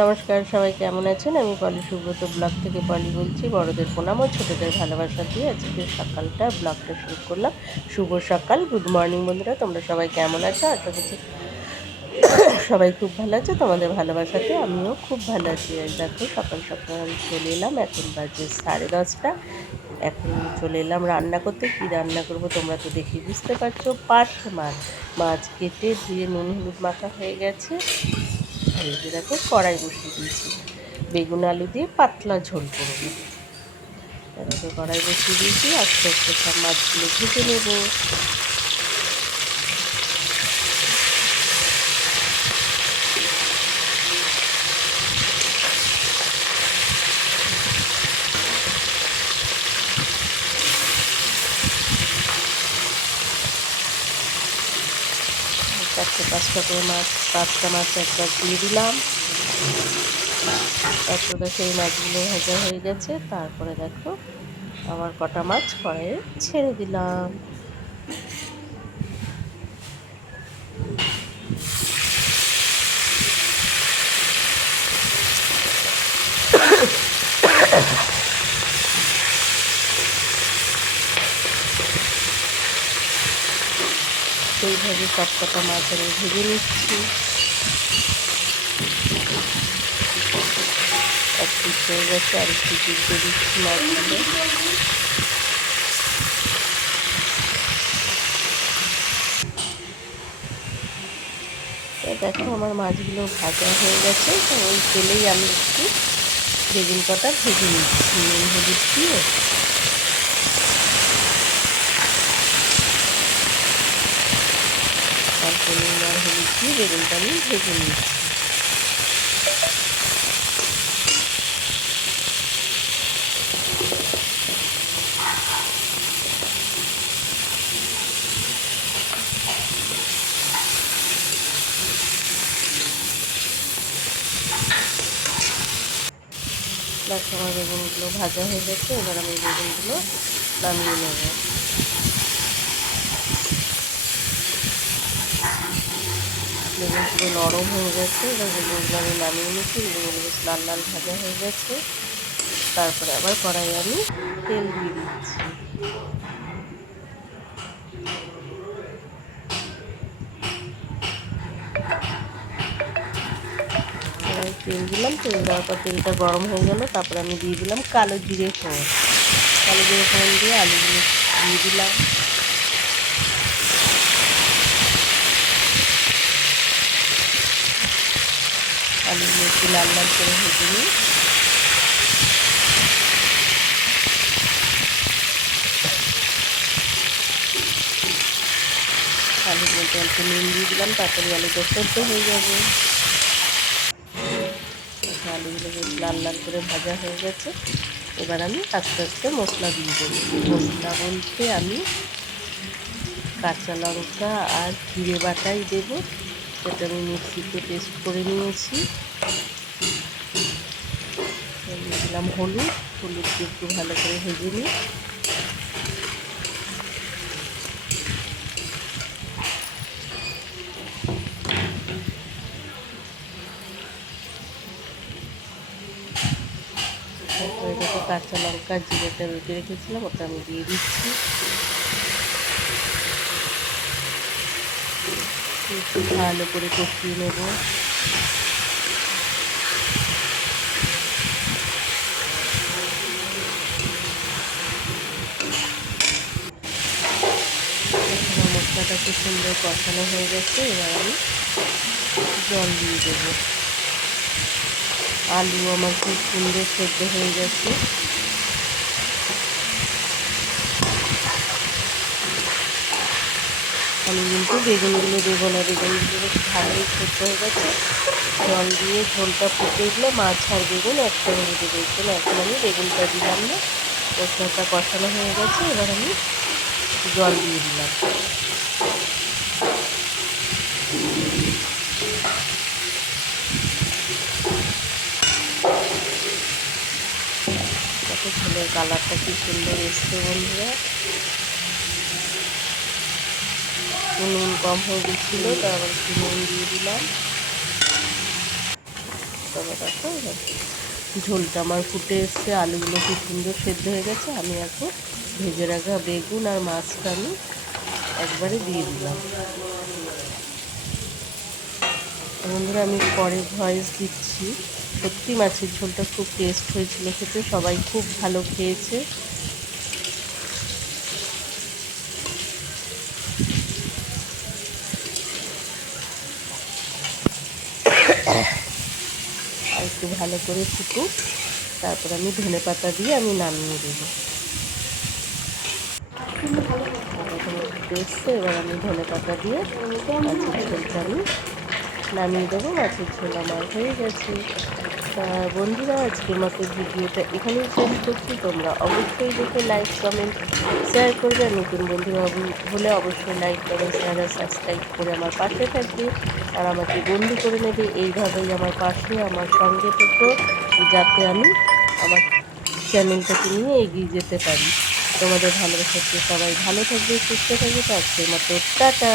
নমস্কার, সবাই কেমন আছেন? আমি পলি সুব্রত, ব্লগ থেকে পলি বলছি। বড়দের প্রণাম ও ছোটোদের ভালোবাসা দিয়ে আজকে সকালটা ব্লগটা শুরু করলাম। শুভ সকাল গুড মর্নিং বন্ধুরা, তোমরা সবাই কেমন আছো? আশা করছি সবাই খুব ভালো আছো। তোমাদের ভালোবাসাতে আমিও খুব ভালো আছি। দেখো, সকাল সকাল চলে এলাম, এখন বাজে সাড়ে দশটা। এখন চলে এলাম রান্না করতে। কী রান্না করব তোমরা তো দেখি বুঝতে পারছ। পাট মাছ মাছ কেটে ধুয়ে নুন হলুদ মাখা হয়ে গেছে। যে দেখো, কড়াই বসিয়ে দিয়েছি। বেগুন, আলু দিয়ে পাতলা ঝোল করব কড়াই বসিয়ে দিয়েছি, আস্তে আস্তে সব মাছগুলো ভেজে নেব। চারটে পাঁচটা করে মাছ, পাঁচটা মাছ একবার দিয়ে দিলাম। তারপরে সেই মাছগুলো ভাজা হয়ে গেছে। তারপরে দেখো আবার কটা মাছ কড়াইয়ে ছেড়ে দিলাম। সেইভাবে সব কটা ভেজে নিচ্ছি। হয়ে গেছে, আর একটু দিচ্ছি মাছগুলো দেখো আমার মাছগুলো ভাজা হয়ে গেছে, তো ওই তেলেই আমি একটু বেগুন কটা ভেজে নিচ্ছি, নুন হলুদ দিয়ে। নুন আর হলুদ দিয়ে বেগুনটা আমি ভেজে নিচ্ছি দেখো আমার বেগুনগুলো ভাজা হয়ে গেছে এবার আমি বেগুনগুলো নামিয়ে নেব। বেগুনগুলো নরম হয়ে গেছে, এবার বেগুনগুলো আমি নামিয়ে নিচ্ছি বেগুনগুলো লাল লাল ভাজা হয়ে গেছে। তারপরে আবার কড়াই আমি তেল দিয়ে দিচ্ছি। তেল দিলাম, তেল দেওয়ার পর তেলটা গরম হয়ে গেল, তারপরে আমি দিয়ে দিলাম কালো জিরে ফোড়ন। কালো জিরে ফোড়ন দিয়ে আলুগুলো দিয়ে দিলাম। আলুগুলো একটু লাল লাল করে ভেজে নিই। আলুর মধ্যে অল্প নুন দিয়ে দিলাম, তারপরে আলুটা সেদ্ধ হয়ে যাবে। আলুগুলো লাল লাল করে ভাজা হয়ে গেছে। এবার আমি আস্তে আস্তে মশলা দিয়ে দেবো। মশলা বলতে আমি কাঁচা লঙ্কা আর জিরে বাটাই দেবো। সেটা আমি মিক্সিতে পেস্ট করে নিয়েছি। দিলাম হলুদ হলুদ দিয়ে একটু ভালো করে ভেজে নিই। কাঁচা লঙ্কা, জিরেটা বেটে রেখেছিলাম, ওটা আমি দিয়ে দিচ্ছি। একটু ভালো করে কষিয়ে নেব। মশলাটা খুব সুন্দর কষানো হয়ে গেছে, এবার আমি জল দিয়ে দেবো। আলু আমার খুব সুন্দর সেদ্ধ হয়ে গেছে। আমি কিন্তু বেগুনগুলো দেবো না, বেগুনগুলো ভালোই সেদ্ধ হয়ে গেছে। জল দিয়ে ঝোলটা ফুটে উঠলে মাছ আর বেগুন একসঙ্গে এই জন্য এখন আমি বেগুনটা দিলাম না মশলাটা কষানো হয়ে গেছে, এবার আমি জল দিয়ে দিলাম। কালারটা কি সুন্দর এসছে বন্ধুরা। নুন কম হয়ে গেছিল, তারপর একটু নুন দিয়ে দিলাম। তবে দেখো ঝোলটা আমার ফুটে এসছে, আলুগুলো খুব সুন্দর সেদ্ধ হয়ে গেছে। আমি এখন ভেজে রাখা বেগুন আর মাছটা আমি একবারে দিয়ে দিলাম। বন্ধুরা, আমি পরে ভয়েস দিচ্ছি। সত্যি মাছের ঝোলটা খুব টেস্ট হয়েছিল খেতে, সবাই খুব ভালো খেয়েছে। একটু ভালো করে ফুটুক। তারপর আমি ধনে পাতা দিয়ে আমি নামিয়ে দেব। এসছে, এবার আমি ধনে পাতা দিয়ে মাছের ঝোলটা আমি নামিয়ে দেবো। মাছের ঝোল আমার হয়ে গেছে। বন্ধুরা আজকের মতো ভিডিওটা এখানেই শেষ করছি। তোমরা অবশ্যই দেখে লাইক কমেন্ট শেয়ার করবে। নতুন বন্ধুরা হলে অবশ্যই লাইক কমেন্ট শেয়ার আর সাবস্ক্রাইব করে আমার পাশে থাকবে। আর আমাকে বন্ধু করে নেবে। এইভাবেই আমার পাশে, আমার সঙ্গে থেকো, যাতে আমি আমার চ্যানেলটাকে নিয়ে এগিয়ে যেতে পারি। তোমাদের ভালোবাসাতে সবাই ভালো থাকবে, সুস্থ থাকবে। তো আজকের মতো, টাটা!